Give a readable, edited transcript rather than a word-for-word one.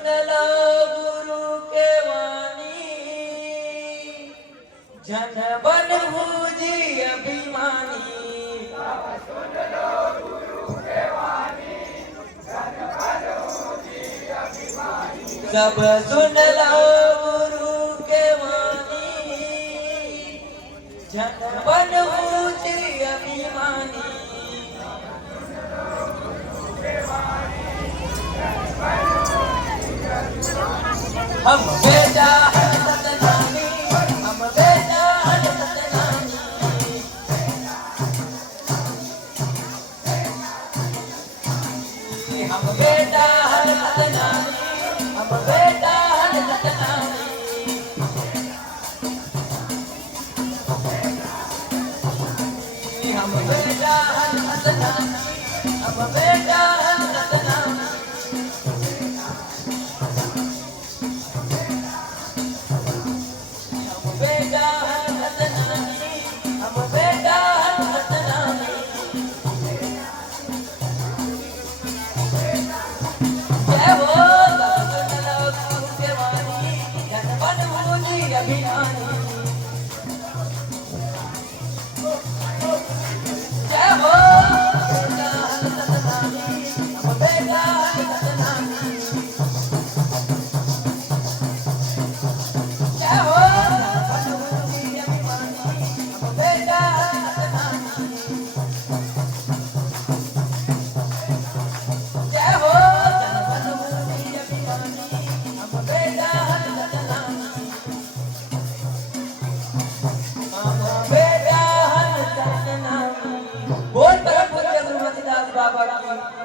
सुन लो गुरु के वाणी, जन बन भूजी अभिमानी। सब सुन लो गुरु के वाणी, जन बन भूजी अभिमानी। हम बेटा हर सतनामी, हम बेटा हर सतनामी। हम बेटा हर सतनामी, हम बेटा हर सतनामी। हम बेटा हर सतनामी, हम बेटा हर सतनामी। बेटा हर सतनामी, हम बेटा हर सतनामी। जय हो गुरु के वाणी, जन बन भूजी अभिमानी। जय हो बेटा हर सतनामी, हम बेटा हर सतनामी। जय हो बोल परम पूज्य गुरु रविदास बाबा की।